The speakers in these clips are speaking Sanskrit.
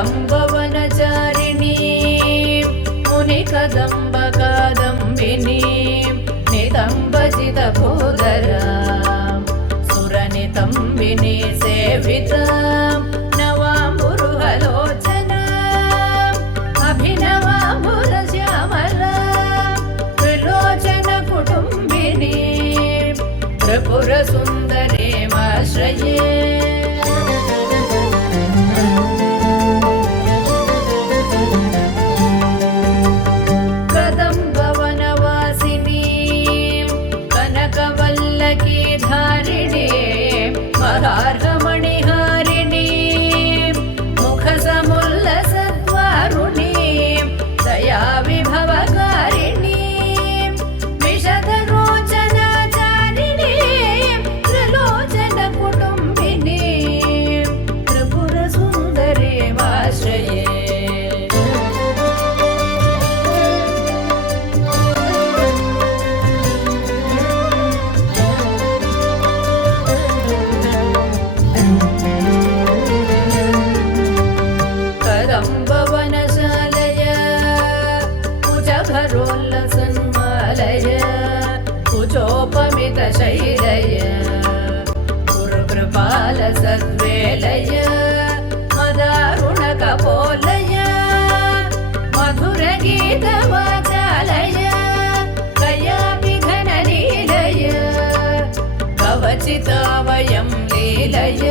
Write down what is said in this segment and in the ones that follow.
कदम्बवनचारिणी मुनिकदम्बकादम्बिनी नितम्बजितभूधरा सुरनितम्बिनी सेविता नवाम्बुरुहलोचना अभिनवाम्बुरश्यामला त्रिलोचनकुटुम्बिनी त्रिपुरसुन्दरीमाश्रये मणिहारिणी मुखसमुल्लसद्वारुणी दया विभवकारिणी विशदरोचनाचारिणी त्रिलोचनकुटुम्बिनी त्रिपुरसुन्दरीमाश्रये कदम्बवनशालय कुजघरोल्लसन्मालय कुचोपमितशैलय गुरुकृपालसद्वेलय मदारुणकपोलय मधुरगीतवाचालय कयापि घनलीलय कवचिता वयं लीलय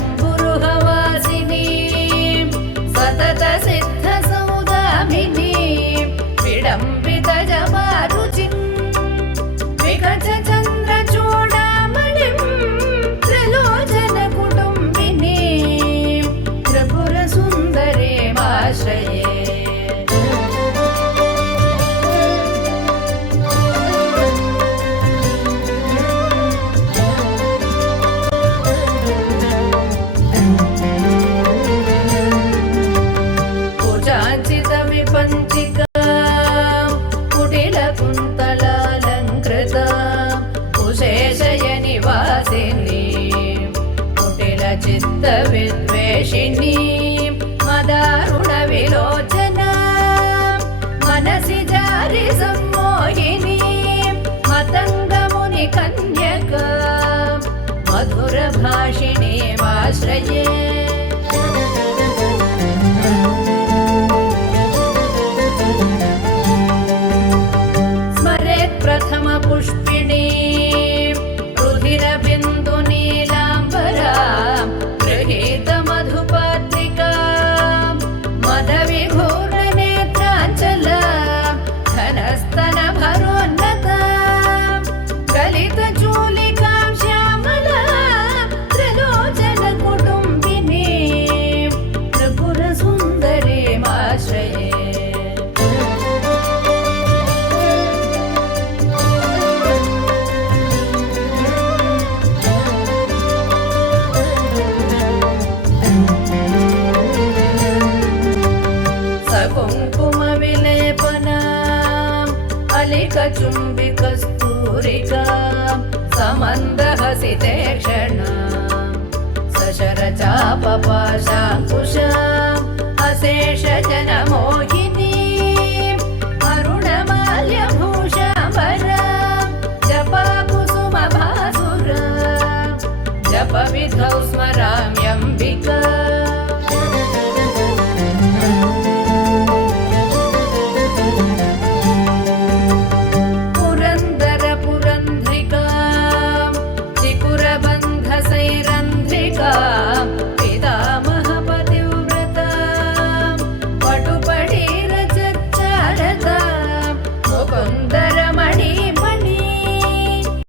षडम्बुरुहवासिनी सततसिद्धसौदामिनी विडम्बितजवारुचिं विगतचन्द्रचूडामणिं त्रिलोचनकुटुम्बिनी त्रिपुरसुन्दरीमाश्रये पञ्चिका कुटिलकुन्तलालङ्कृता कुशेशयनिवासिनी कुटिलचित्तविद्वेषिणी मदारुणविलोचना मनसि जारि सम्मोहिनी मतङ्गमुनिकन्यका मधुरभाषिणी माश्रये प्रथमपुष्पिणी रुधिरबिन्दुनीलाम्बरा गृहीतमधुपात्रिका मदविघूर्णनेत्राञ्चला घनस्तनभरोन्नता गलितचूलिकां श्यामला त्रिलोचनकुटुम्बिनी त्रिपुरसुन्दरीमाश्रये कुङ्कुमविलेपनाम् अलिकचुम्बिकस्तूरिका समन्दहसिते क्षणाम् सशरचापपाशाङ्कुशाम् अशेषजनमोहिनी अरुणमाल्यभूषाम्बराम् जपाकुसुमभासुराम् जपविधौ स्मराम्यम्बिका